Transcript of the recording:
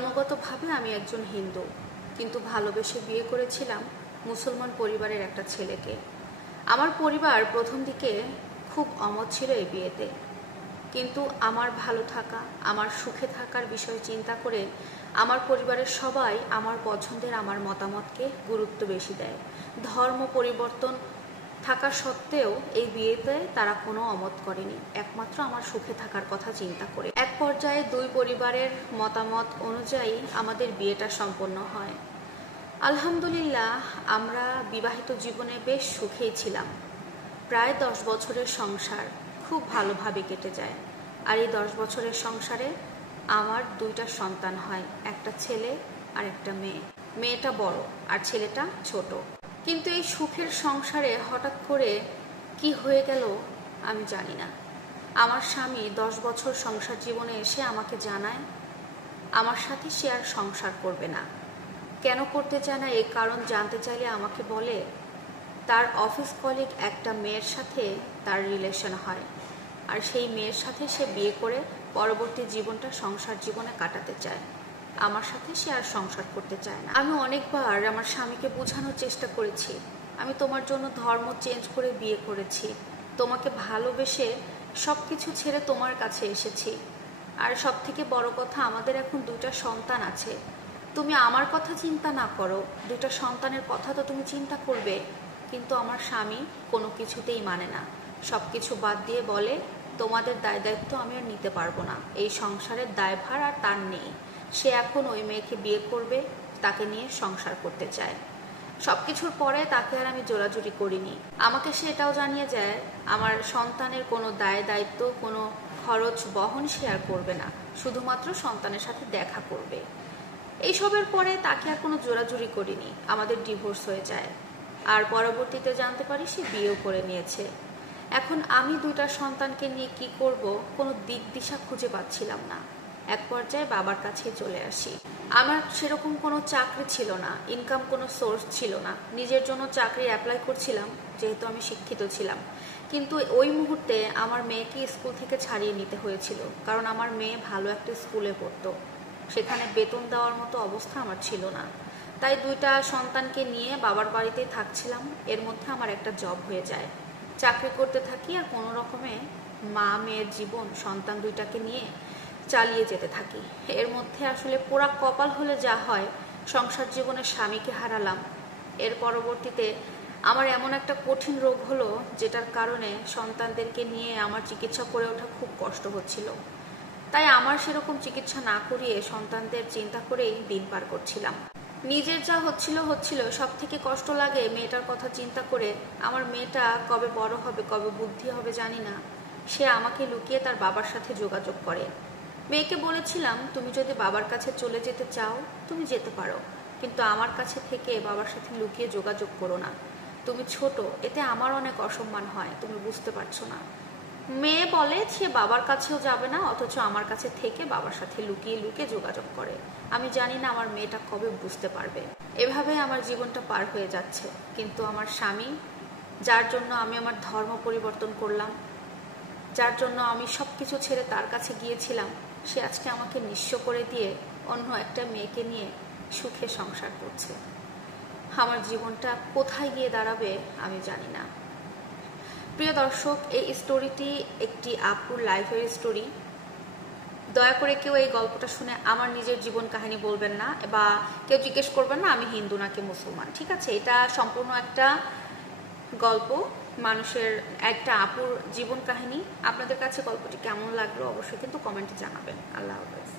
জন্মগতভাবে আমি একজন হিন্দু, কিন্তু ভালোবেসে বিয়ে করেছিলাম মুসলমান পরিবারের একটা ছেলেকে। আমার পরিবার প্রথম দিকে খুব অমত ছিল এই বিয়েতে, কিন্তু আমার ভালো থাকা, আমার সুখে থাকার বিষয় চিন্তা করে আমার পরিবারের সবাই আমার পছন্দের, আমার মতামতকে গুরুত্ব বেশি দেয়। ধর্ম পরিবর্তন থাকা সত্ত্বেও এই বিয়েতে তারা কোনো অমত করেনি, একমাত্র আমার সুখে থাকার কথা চিন্তা করে। এক পর্যায়ে দুই পরিবারের মতামত অনুযায়ী আমাদের বিয়েটা সম্পন্ন হয়। আলহামদুলিল্লাহ, আমরা বিবাহিত জীবনে বেশ সুখেই ছিলাম। প্রায় 10 বছরের সংসার খুব ভালোভাবে কেটে যায়। আর এই 10 বছরের সংসারে আমার 2টা সন্তান হয়, একটা ছেলে আর একটা মেয়ে। মেয়েটা বড় আর ছেলেটা ছোট। কিন্তু এই সুখের সংসারে হঠাৎ করে কি হয়ে গেল আমি জানি না। আমার স্বামী 10 বছর সংসার জীবনে এসে আমাকে জানায় আমার সাথে সে আর সংসার করবে না। কেন করতে চায় না এই কারণ জানতে চাইলে আমাকে বলে তার অফিস কলিগ একটা মেয়ের সাথে তার রিলেশন হয়, আর সেই মেয়ের সাথে সে বিয়ে করে পরবর্তী জীবনটা সংসার জীবনে কাটাতে চায়। আমার সাথে সে আর সংসার করতে চায় না। আমি অনেকবার আমার স্বামীকে বোঝানোর চেষ্টা করেছি, আমি তোমার জন্য ধর্ম চেঞ্জ করে বিয়ে করেছি, তোমাকে ভালোবেসে সব কিছু ছেড়ে তোমার কাছে এসেছি, আর সব থেকে বড় কথা আমাদের এখন 2টা সন্তান আছে। তুমি আমার কথা চিন্তা না করো, 2টা সন্তানের কথা তো তুমি চিন্তা করবে। কিন্তু আমার স্বামী কোনো কিছুতেই মানে না, সব কিছু বাদ দিয়ে বলে তোমাদের দায় দায়িত্ব আমি আর নিতে পারবো না, এই সংসারের দায়ভার আর তার নেই। সে এখন ওই মেয়েকে বিয়ে করবে, তাকে নিয়ে সংসার করতে চায়। সব কিছুর পরে তাকে আর আমি জোরাজুরি করিনি। আমাকে সে এটাও জানিয়ে যায় আমার সন্তানের কোনো দায় দায়িত্ব, কোনো খরচ বহন সে আর করবে না, শুধুমাত্র সন্তানের সাথে দেখা করবে। এইসবের পরে তাকে আর কোনো জোরাজুরি করিনি, আমাদের ডিভোর্স হয়ে যায়। আর পরবর্তীতে জানতে পারি সে বিয়েও করে নিয়েছে। এখন আমি 2টা সন্তানকে নিয়ে কি করব, কোনো দিক দিশা খুঁজে পাচ্ছিলাম না। এক পর্যায়ে বাবার কাছে চলে আসি। আমার সেরকম কোনো চাকরি ছিল না, ইনকাম কোনো সোর্স ছিল না। নিজের জন্য চাকরি অ্যাপ্লাই করছিলাম যেহেতু আমি শিক্ষিত ছিলাম, কিন্তু ওই মুহূর্তে আমার মেয়েকে স্কুল থেকে ছাড়িয়ে নিতে হয়েছিল, কারণ আমার মেয়ে ভালো একটা স্কুলে পড়তো, সেখানে বেতন দেওয়ার মতো অবস্থা আমার ছিল না। তাই 2টা সন্তানকে নিয়ে বাবার বাড়িতেই থাকছিলাম। এর মধ্যে আমার একটা জব হয়ে যায়, চাকরি করতে থাকি, আর কোনো রকমে মা মেয়ের জীবন সন্তান 2টাকে নিয়ে চালিয়ে যেতে থাকি। এর মধ্যে আসলে পোড়া কপাল হলে যা হয়, সংসার জীবনে স্বামীকে হারালাম। এর পরবর্তীতে আমার এমন একটা কঠিন রোগ হলো যেটার কারণে সন্তানদেরকে নিয়ে আমার চিকিৎসা করে ওঠা খুব কষ্ট হচ্ছিল। তাই আমার সেরকম চিকিৎসা না করিয়ে সন্তানদের চিন্তা করেই দিন পার করছিলাম। নিজের যা হচ্ছিল, সব থেকে কষ্ট লাগে মেয়েটার কথা চিন্তা করে। আমার মেয়েটা কবে বড় হবে, কবে বুদ্ধি হবে জানি না, সে আমাকে লুকিয়ে তার বাবার সাথে যোগাযোগ করে। মেয়েকে বলেছিলাম তুমি যদি বাবার কাছে চলে যেতে চাও তুমি যেতে পারো, কিন্তু আমার কাছে থেকে বাবার সাথে লুকিয়ে যোগাযোগ করো না, তুমি ছোট, এতে আমার অনেক অসম্মান হয়, তুমি বুঝতে পারছো না। মেয়ে বলে সে বাবার কাছেও যাবে না, অথচ আমার কাছে থেকে বাবার সাথে লুকিয়ে লুকিয়ে যোগাযোগ করে। আমি জানি না আমার মেয়েটা কবে বুঝতে পারবে। এভাবে আমার জীবনটা পার হয়ে যাচ্ছে। কিন্তু আমার স্বামী, যার জন্য আমি আমার ধর্ম পরিবর্তন করলাম, যার জন্য আমি সব কিছু ছেড়ে তার কাছে গিয়েছিলাম, সে আজকে আমাকে নিঃস্ব করে দিয়ে অন্য একটা মেয়েকে নিয়ে সুখে সংসার করছে। আমার জীবনটা কোথায় গিয়ে দাঁড়াবে আমি জানি না। প্রিয় দর্শক, এই স্টোরিটি একটি আপুর লাইফের স্টোরি। দয়া করে কেউ এই গল্পটা শুনে আমার নিজের জীবন কাহিনী বলবেন না, বা কেউ জিজ্ঞেস করবেন না আমি হিন্দু নাকি মুসলমান। ঠিক আছে, এটা সম্পূর্ণ একটা গল্প, মানুষের একটা আপুর জীবন কাহিনী। আপনাদের কাছে গল্পটি কেমন লাগলো অবশ্যই কিন্তু কমেন্টে জানাবেন। আল্লাহ হাফেজ।